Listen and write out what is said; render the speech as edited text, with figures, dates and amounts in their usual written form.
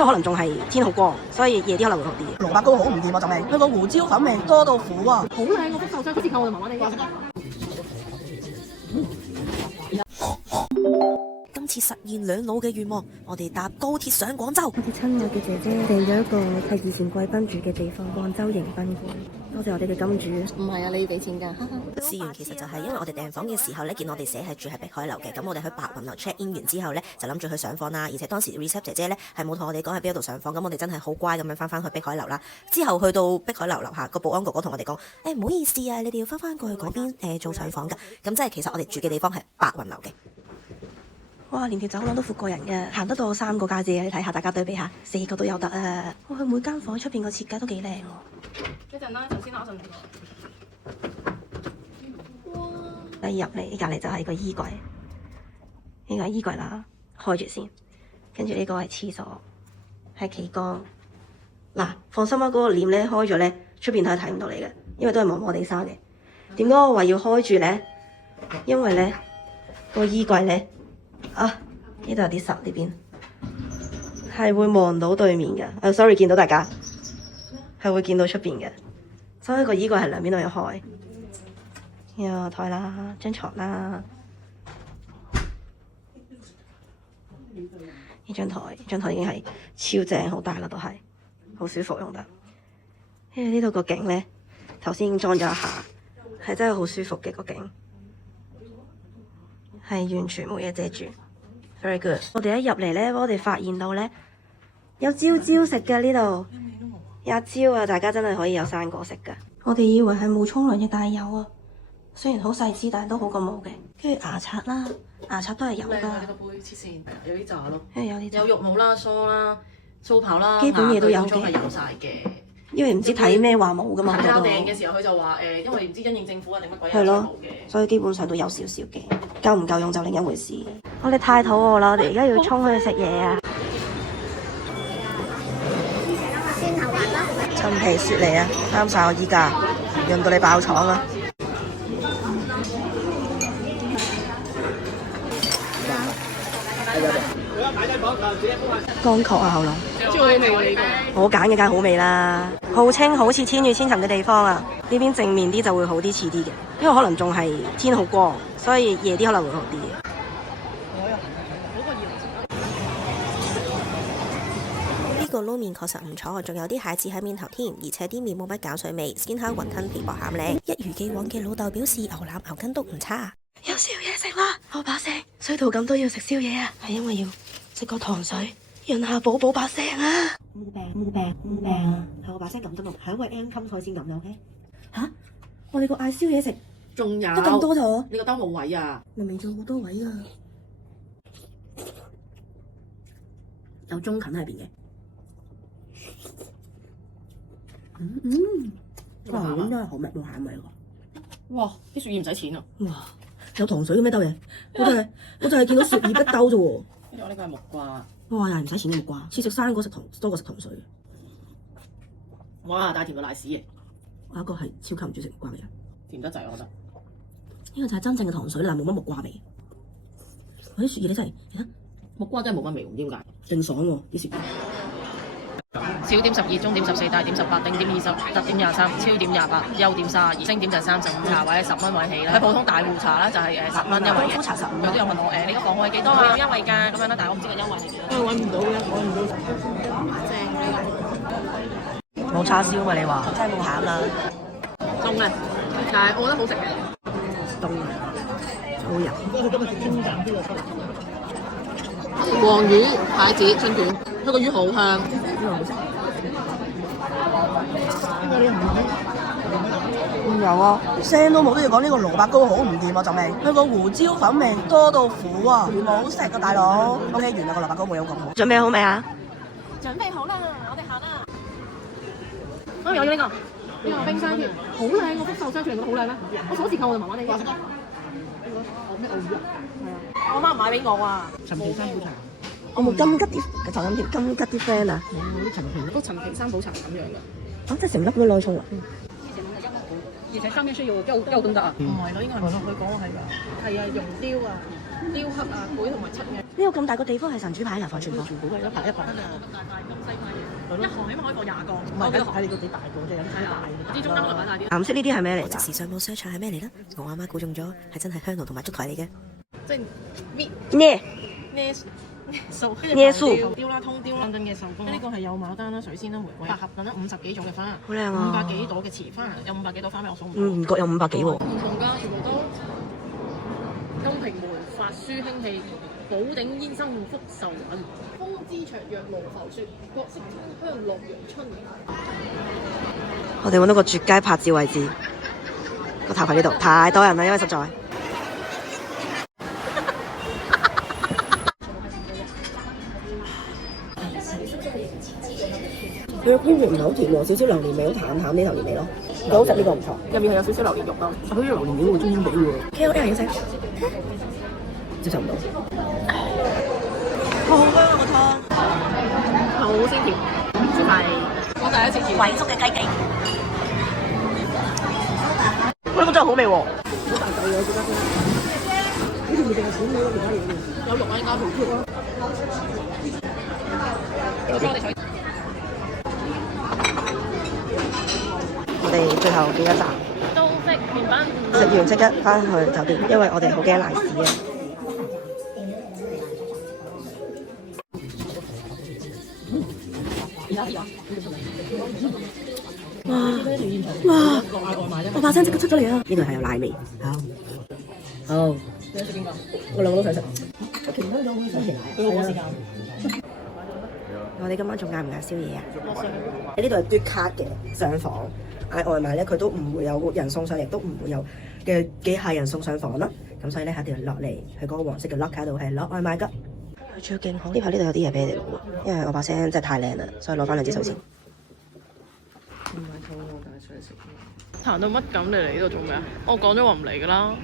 因為可能仲係天好光，所以夜啲可能會好啲。蘿蔔糕好唔掂啊，陣味，佢個胡椒粉味多到苦啊！好靚個福壽雙，好似靠我哋麻麻地。今次實現兩老嘅願望，我哋搭高鐵上廣州。我哋親愛嘅姐姐訂咗一個係以前貴賓住嘅地方，廣州迎賓館。多謝我哋嘅金主。唔係啊，你要俾錢㗎。事緣其實就係因為我哋訂房嘅時候咧，見我哋寫係住喺碧海樓嘅，咁我哋去白雲樓 check in 完之後咧，就諗住去上房啦。而且當時 reception 姐姐咧係冇同我哋講喺邊度上房，咁我哋真係好乖咁樣翻去碧海樓啦。之後去到碧海樓樓下個保安哥哥同我哋講：唔好意思啊，你哋要翻過去嗰邊做上房㗎。咁即係其實我哋住嘅地方係白雲樓嘅。哇，連條走廊都闊過人嘅，行得到3個家姐，你睇下，大家對比下，4個都有得啊！哇，佢每間房出邊個設計都幾靚喎。一陣啦，頭先攞上嚟。哇！一入嚟隔離就係個衣櫃，呢個係衣櫃啦，開住先。跟住呢個係廁所，係企缸。嗱，放心啦，嗰個簾咧開咗咧，出邊睇唔到你嘅，因為都係磨磨地沙嘅。點解我話要開住咧？因為咧個衣櫃咧。呢度有啲濕，呢邊係會望到對面嘅。sorry， 見到大家係會見到出邊嘅，所以個衣櫃係兩邊都有開。有台啦，張床啦，呢張台已經係超正，好大啦，都係好舒服用得。因為呢度個景咧，頭先已經裝咗一下，係真係好舒服嘅個景。係完全冇嘢遮住 ，very good。我哋一入嚟咧，我哋發現到咧有朝朝食嘅呢度，有蕉啊！大家真係可以有生果食噶。我哋以為係冇沖涼嘅，但係有啊。雖然好細支，但係都好過冇嘅。跟住牙刷啦，牙刷都係有噶。呢個杯黐線，有啲炸咯。有啲有肉帽啦、梳啦、鬚刨啦，基本嘢都有嘅。係有晒嘅。因為唔知睇咩話冇噶嘛，係啊，嗰度。訂嘅時候佢就話因為唔知因應政府啊定乜鬼係咯，所以基本上都有少少嘅，夠唔夠用就另一回事。我哋太肚餓啦，我哋而家要衝去食嘢啊！陳皮雪梨啊，啱晒我依家，潤到你爆廠啊！乾涸啊喉嚨，最好味喎呢個。我揀嘅梗係好味啦，號稱好似千與千尋嘅地方啊！呢邊正面啲就會好啲似啲嘅，因為可能仲係天好光，所以夜啲可能會好啲。呢個撈麵確實唔錯，仲有啲蟹子喺面頭添，而且啲麵冇乜鹼水味，鮮香雲吞皮薄餡靚。一如既往嘅老豆表示牛腩牛筋都唔差。有宵夜食啦！我把聲衰到咁都要食宵夜啊，係因為要食個糖水潤下寶寶把聲啊！冇病啊！係我把聲咁得咯，係因為 M 襟菜先咁樣嘅。吓？我哋個嗌宵夜食仲有得咁多咗？你個兜冇位啊！明明仲有好多位啊！有中芹喺入邊嘅。哇！咁真係好味，冇鹹味喎。哇！啲雪耳唔使錢啊！哇！有糖水嘅咩兜嘢？我就係見到雪耳一兜啫喎。跟住我呢個係木瓜。哇！又係唔使錢嘅木瓜，似食生果食糖多過食糖水。哇！但係甜到瀨屎嘅。我有一個係超級唔中意食木瓜嘅人。甜得滯，我覺得。呢個就係真正嘅糖水啦，冇乜木瓜味。我啲雪耳咧真係，你睇木瓜真係冇乜味，唔知點解。勁爽喎啲雪耳。小點12，中點14，大點18，頂點20，特點23，超點28，優點32，升點就係35茶位10蚊位起啦。喺普通大壺茶啦就係10蚊一位嘅。茶15蚊。有啲人問我你個房位幾多啊？有優惠㗎咁樣啦，但係我唔知個優惠係幾多。因為揾唔到嘅，揾唔到。正呢冇叉燒嘛？你話真係冇餡啦，個。凍嘅，但係我覺得好食嘅。凍好油。黃魚、蟹子、春卷，佢個魚好香。呢個好食。有啊，聲都冇都要講呢個蘿蔔糕好唔掂啊！陣味，佢個胡椒粉味多到苦啊，唔好食啊大佬。OK，完啦，個蘿蔔糕冇有咁好。準備好未啊？準備好啦，我哋行啦。我要呢個，呢個冰山條，好靚個福壽雙，你覺得好靚咩？我鎖匙扣我就麻麻地。咩鰻魚啊？係啊，我媽唔買俾我啊。陳皮三寶茶。我冇金吉啲，就咁條金吉啲 friend 啊。冇啲陳皮。個陳皮三寶茶咁樣嘅。即係成粒咁樣內葱啊！而且上面是有吊燈的啊。唔係咯，應該係佢講係㗎。係啊，用雕啊。雕刻啊、繪同埋漆藝。呢個咁大個地方係神主牌嚟，放全部。全部都係一排一排。咁大塊咁細塊嘢，一行起碼可以放20個。唔係睇你個幾大個啫，有啲大嘅。啲中間可能擺大啲。藍色呢啲係咩嚟即㗎？時上網 search 下係咩嚟啦？我阿媽估中咗，係真係香爐同埋燭台嚟嘅。即係搣呢呢數，耶穌頭雕啦、通雕啦等嘅手工。呢個係有牡丹啦、水仙啦、玫瑰，百合等啦50幾種嘅花，好靚啊500幾朵嘅瓷花，有500幾朵花俾我數唔到。嗯，各有500幾喎。唔同㗎，全部都金瓶梅、法書興器、寶鼎煙生福壽銀、風姿綽約羅浮雪、國色天香洛陽春。我哋揾到個絕佳拍照位置，個頭喺呢度，太多人啦，因為實在。佢個煙味唔係好甜喎，少少榴蓮味，好淡淡啲榴蓮味咯。幾好食，呢個唔錯。入面係有少少榴蓮肉咯，好似榴蓮味會中煙味喎。KOL 影相，接受唔到。好好香啊個湯，好鮮甜，係我第一次見。貴族嘅雞翼。呢個真係好味喎！有肉啊，應該好甜啊！我哋最後幾一站，都識麵包。食完即刻翻去酒店，因為我哋好驚賴屎啊！哇！我把聲即刻出咗嚟啊！呢度係有奶味，好。你想食邊個？我兩個都想食。我哋今晚仲嗌唔嗌宵夜啊？喺呢度係嘟卡嘅上房，嗌外賣咧佢都唔會有人送上嚟，都唔會有嘅機械人送上房啦。咁所以咧一定要落嚟去嗰個黃色嘅 lock 卡度係攞外賣噶。佢仲要勁好，呢排呢度有啲嘢俾你哋喎，因為我把聲真係太靚啦，所以攞翻2支手先。彈到乜咁？你嚟呢度做咩啊？我講咗話唔嚟㗎啦。